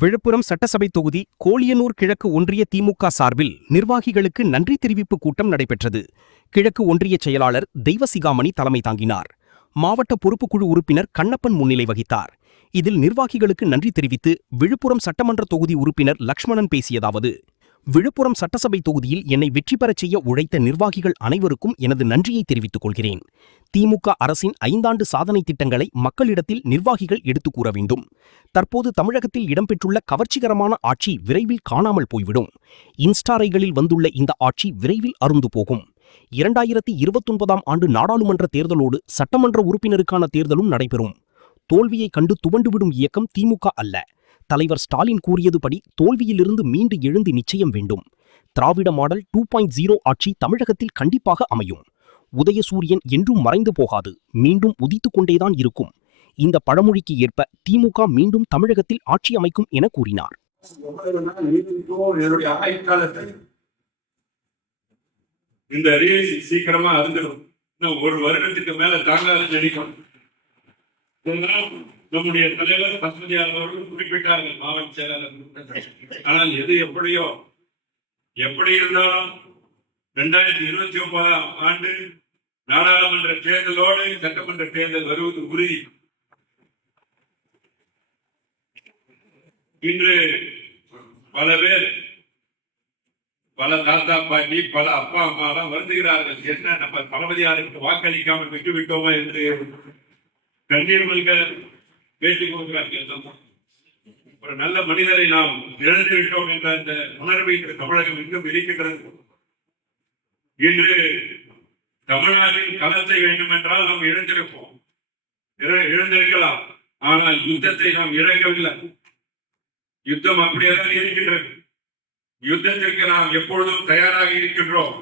விழுப்புரம் சட்டசபை தொகுதி கோலியனூர் கிழக்கு ஒன்றிய திமுக சார்பில் நிர்வாகிகளுக்கு நன்றி தெரிவிப்பு கூட்டம் நடைபெற்றது. கிழக்கு ஒன்றிய செயலாளர் தெய்வசிகாமணி தலைமை தாங்கினார். மாவட்ட பொறுப்புக்குழு உறுப்பினர் கண்ணப்பன் முன்னிலை வகித்தார். இதில் நிர்வாகிகளுக்கு நன்றி தெரிவித்து விழுப்புரம் சட்டமன்ற தொகுதி உறுப்பினர் லக்ஷ்மணன் பேசியதாவது: விழுப்புரம் சட்டசபை தொகுதியில் என்னை வெற்றி பெறச் செய்ய உழைத்த நிர்வாகிகள் அனைவருக்கும் எனது நன்றியை தெரிவித்துக் கொள்கிறேன். திமுக அரசின் 5 ஆண்டு சாதனை திட்டங்களை மக்களிடத்தில் நிர்வாகிகள் எடுத்துக் கூற வேண்டும். தற்போது தமிழகத்தில் இடம்பெற்றுள்ள கவர்ச்சிகரமான ஆட்சி விரைவில் காணாமல் போய்விடும். இன்ஸ்டாரைகளில் வந்துள்ள இந்த ஆட்சி விரைவில் அருந்து போகும். 2029ஆம் ஆண்டு நாடாளுமன்ற தேர்தலோடு சட்டமன்ற உறுப்பினருக்கான தேர்தலும் நடைபெறும். தோல்வியை கண்டு துவண்டுவிடும் இயக்கம் திமுக அல்ல. தலைவர் ஸ்டாலின் கூறியதுபடி தோல்வியிலிருந்து மீண்டு எழுந்து நிச்சயம் வேண்டும். திராவிட மாடல் 2.0 ஆட்சி தமிழகத்தில் கண்டிப்பாக அமையும். உதயசூரியன் என்றும் மறைந்து போகாது, மீண்டும் உதித்துக் கொண்டேதான் இருக்கும். இந்த பழமொழிக்கு ஏற்ப திமுக மீண்டும் தமிழகத்தில் ஆட்சி அமைக்கும் என கூறினார். இந்த சீக்கிரமா அறிஞ்சிடும். ஒரு வருடத்துக்கு மேல தாங்காது நினைக்கும். நம்முடைய தலைவர் பசுமதியார் அவர்கள் குறிப்பிட்டார்கள் மாவட்ட செயலாளர். ஆனால் எது எப்படியோ எப்படி இருந்தாலும் 2029ஆம் ஆண்டு நாடாளுமன்ற தேர்தலோடு சட்டமன்ற தேர்தல் வருவது உறுதி. இன்று பல பேர், பல தாத்தா பாட்டி, பல அப்பா அம்மா எல்லாம் வருந்துகிறார்கள். என்ன நம்ம தளபதியாருக்கு வாக்களிக்காமல் விட்டுவிட்டோமா என்று கண்ணீர் மல்க பேசிக் கொள்கிறார்கள். ஒரு நல்ல மனிதரை நாம் இழந்து விட்டோம் என்ற அந்த உணர்வை தமிழகம் இன்னும் இருக்கின்றது. இன்று தமிழ்நாட்டின் களத்தை வேண்டும் என்றால் நாம் இழந்திருக்கலாம். ஆனால் யுத்தத்தை நாம் இழக்கவில்லை. யுத்தம் அப்படியேதான் இருக்கின்றது. யுத்தத்திற்கு நாம் எப்பொழுதும் தயாராக இருக்கின்றோம்.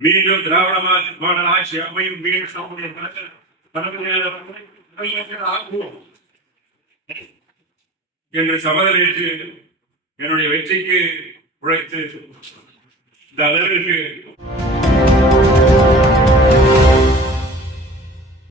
மீண்டும் திராவிட மாடல் ஆட்சி அமையும். என்று சபதமேற்று என்னுடைய வெற்றிக்கு உழைத்து இந்த அளவிற்கு